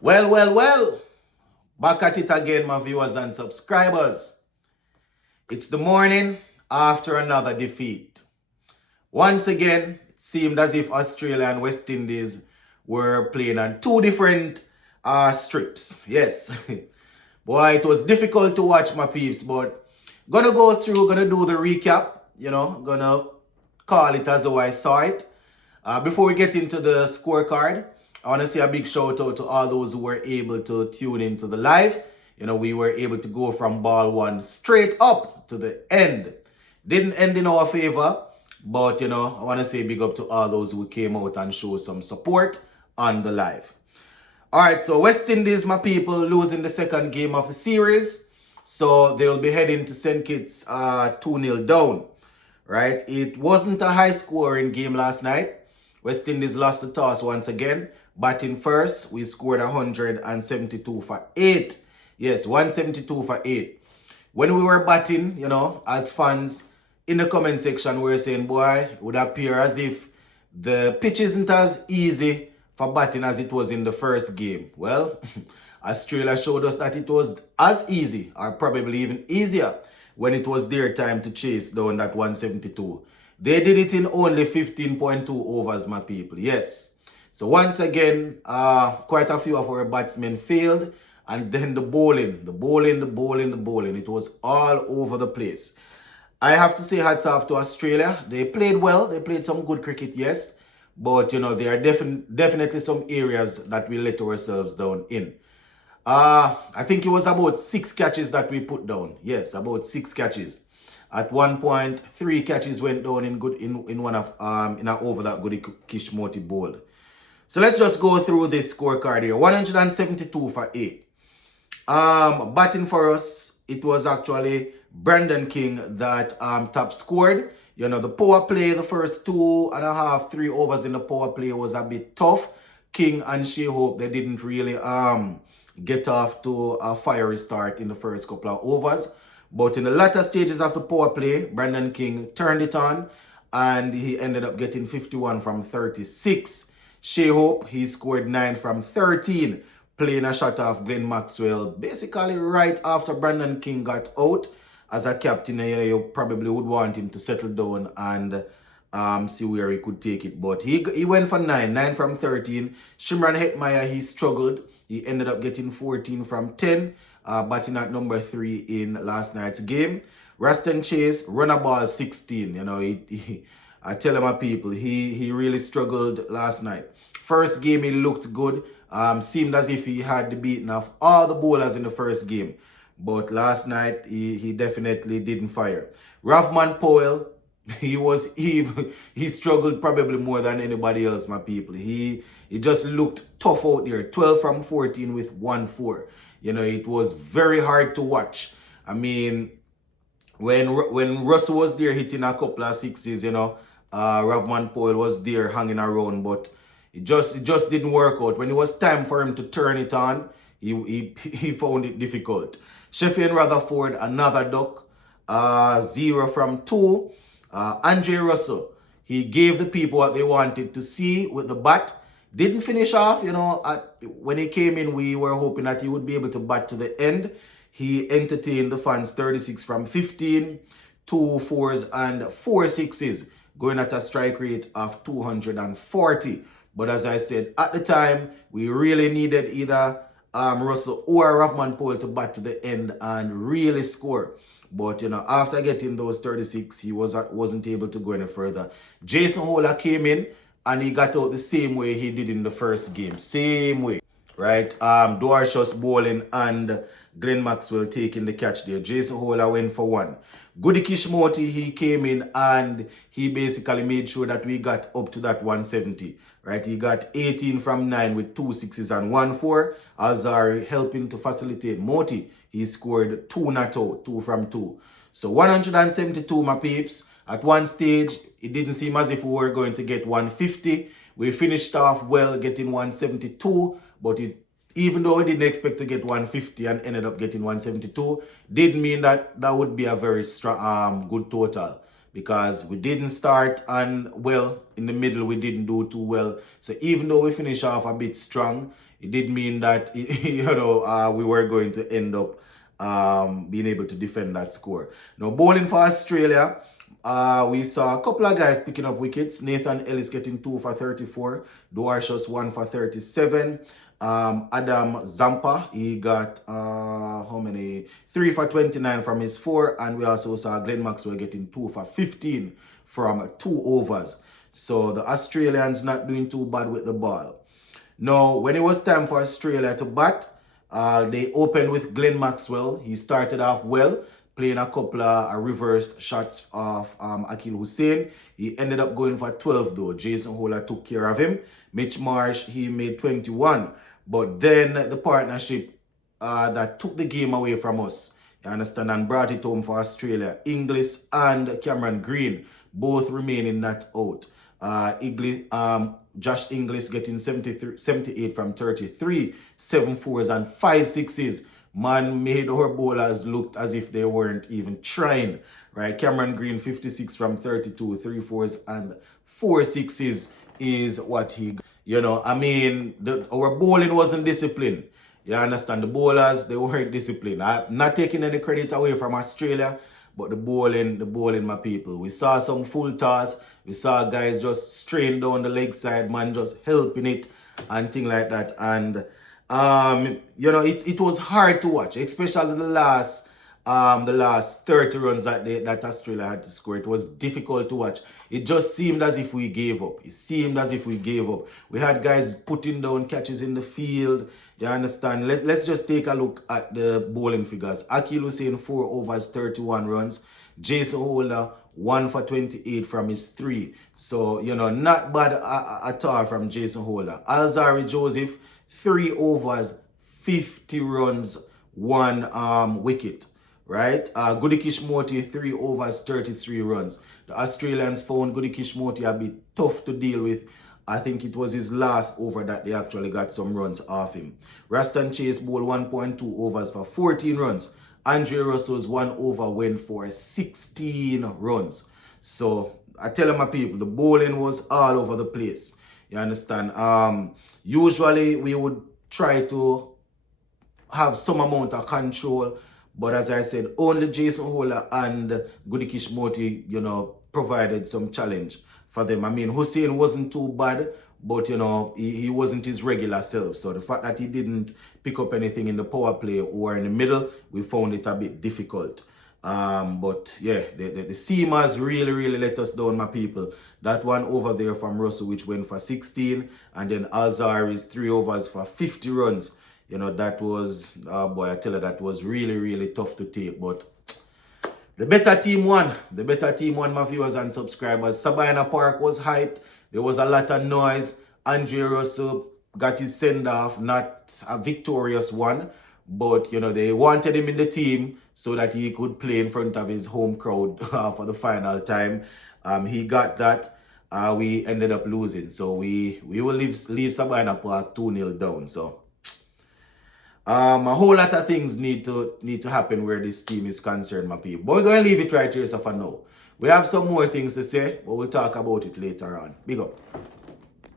Well. Back at it again, my viewers and subscribers. It's the morning after another defeat. Once again, it seemed as if Australia and West Indies were playing on two different strips. Yes. Boy, it was difficult to watch, my peeps, but gonna go through, gonna do the recap, gonna call it as how I saw it. Before we get into the scorecard, I want to say a big shout out to all those who were able to tune into the live. We were able to go from ball one straight up to the end. Didn't end in our favor, but I want to say big up to all those who came out and showed some support on the live. All right, so West Indies, my people, losing the second game of the series. So they'll be heading to St. Kitts 2-0 down, right? It wasn't a high-scoring game last night. West Indies lost the toss once again. Batting first, we scored 172 for 8. Yes, 172 for 8. When we were batting, as fans in the comment section, we were saying, boy, it would appear as if the pitch isn't as easy for batting as it was in the first game. Well, Australia showed us that it was as easy, or probably even easier, when it was their time to chase down that 172. They did it in only 15.2 overs, my people. Yes. So once again, quite a few of our batsmen failed. And then the bowling. It was all over the place. I have to say hats off to Australia. They played well. They played some good cricket, yes. But, there are definitely some areas that we let ourselves down in. I think it was about 6 catches that we put down. Yes, about 6 catches. At one point, 3 catches went down in an over that Goody Kishmoti bowled. So let's just go through this scorecard here. 172 for 8. Batting for us, it was actually Brandon King that top scored. The power play, the first 2.5, 3 overs in the power play was a bit tough. King and Shea Hope, they didn't really get off to a fiery start in the first couple of overs. But in the latter stages of the power play, Brandon King turned it on and he ended up getting 51 from 36. Shea Hope, he scored 9 from 13, playing a shot off Glenn Maxwell basically right after Brandon King got out. As a captain, you probably would want him to settle down and see where he could take it. But he went for 9 from 13. Shimron Hetmeyer, he struggled. He ended up getting 14 from 10. Batting at number 3 in last night's game. Raston Chase, run a ball 16. I tell my people, he really struggled last night. First game, he looked good. Seemed as if he had the beating of all the bowlers in the first game. But last night, he definitely didn't fire. Ravman Powell, he struggled probably more than anybody else, my people. He just looked tough out there. 12 from 14 with 1-4. It was very hard to watch. I mean, when Russell was there hitting a couple of sixes, Ravman Powell was there hanging around, but it just didn't work out. When it was time for him to turn it on, he found it difficult. Sheffield Rutherford, another duck, 0 from 2. Andre Russell, he gave the people what they wanted to see with the bat. Didn't finish off, when he came in, we were hoping that he would be able to bat to the end. He entertained the fans 36 from 15, 2 4s and 4 6s, going at a strike rate of 240. But as I said, at the time, we really needed either Russell or Ravman Powell to bat to the end and really score. But, after getting those 36, he wasn't able to go any further. Jason Holder came in and he got out the same way he did in the first game. Same way, right? Dwarshus bowling and Glenn Maxwell taking the catch there. Jason Holder went for 1. Goody Kishmoti, he came in and he basically made sure that we got up to that 170. Right, he got 18 from 9 with 2 6s and 1 4. Azar helping to facilitate Moti. He scored 2 not out, 2 from 2. So 172, my peeps. At one stage, it didn't seem as if we were going to get 150. We finished off well, getting 172. But even though we didn't expect to get 150 and ended up getting 172, did mean that that would be a very strong, good total. Because we didn't start and well, in the middle we didn't do too well. So even though we finished off a bit strong, it did mean that, we were going to end up being able to defend that score. Now, bowling for Australia, we saw a couple of guys picking up wickets. Nathan Ellis getting 2 for 34. Duarcius 1 for 37. Adam Zampa, he got how many? 3 for 29 from his 4. And we also saw Glenn Maxwell getting 2 for 15 from 2 overs. So the Australians not doing too bad with the ball. Now, when it was time for Australia to bat, they opened with Glenn Maxwell. He started off well, playing a couple of reverse shots of Akil Hussain. He ended up going for 12 though. Jason Holder took care of him. Mitch Marsh, he made 21. But then the partnership that took the game away from us, you understand, and brought it home for Australia, Inglis and Cameron Green, both remaining not out. Josh Inglis getting 78 from 33, 7 fours and 5 sixes. Man made our bowlers look as if they weren't even trying, right? Cameron Green 56 from 32, 3 fours and 4 sixes is what he got. Our bowling wasn't disciplined. You understand? The bowlers, they weren't disciplined. I'm not taking any credit away from Australia, but the bowling, my people. We saw some full toss. We saw guys just straight down the leg side, man, just helping it and things like that. And, it was hard to watch, especially the last 30 runs that Australia had to score. It was difficult to watch. It just seemed as if we gave up. We had guys putting down catches in the field. You understand? Let's just take a look at the bowling figures. Akil Hussain, 4 overs, 31 runs. Jason Holder, 1 for 28 from his 3. So, not bad at all from Jason Holder. Alzari Joseph, 3 overs, 50 runs, 1 wicket. Right? Goody Kishmoti, 3 overs, 33 runs. The Australians found Goody Kishmoti a bit tough to deal with. I think it was his last over that they actually got some runs off him. Raston Chase bowled 1.2 overs for 14 runs. Andre Russell's 1 over went for 16 runs. So I tell my people, the bowling was all over the place. You understand? Usually we would try to have some amount of control. But as I said, only Jason Holder and Goody Kishmoti, provided some challenge for them. I mean, Hussain wasn't too bad, but, he wasn't his regular self. So the fact that he didn't pick up anything in the power play or in the middle, we found it a bit difficult. But yeah, the seamers really, really let us down, my people. That one over there from Russell, which went for 16, and then Alzari's 3 overs for 50 runs. That was, boy, I tell you, that was really, really tough to take. But the better team won. My viewers and subscribers. Sabina Park was hyped. There was a lot of noise. Andre Russell got his send-off, not a victorious one. But, they wanted him in the team so that he could play in front of his home crowd for the final time. He got that. We ended up losing. So we will leave Sabina Park 2-0 down. So a whole lot of things need to happen where this team is concerned, my people. But we're going to leave it right here so for now. We have some more things to say, but we'll talk about it later on. Big up.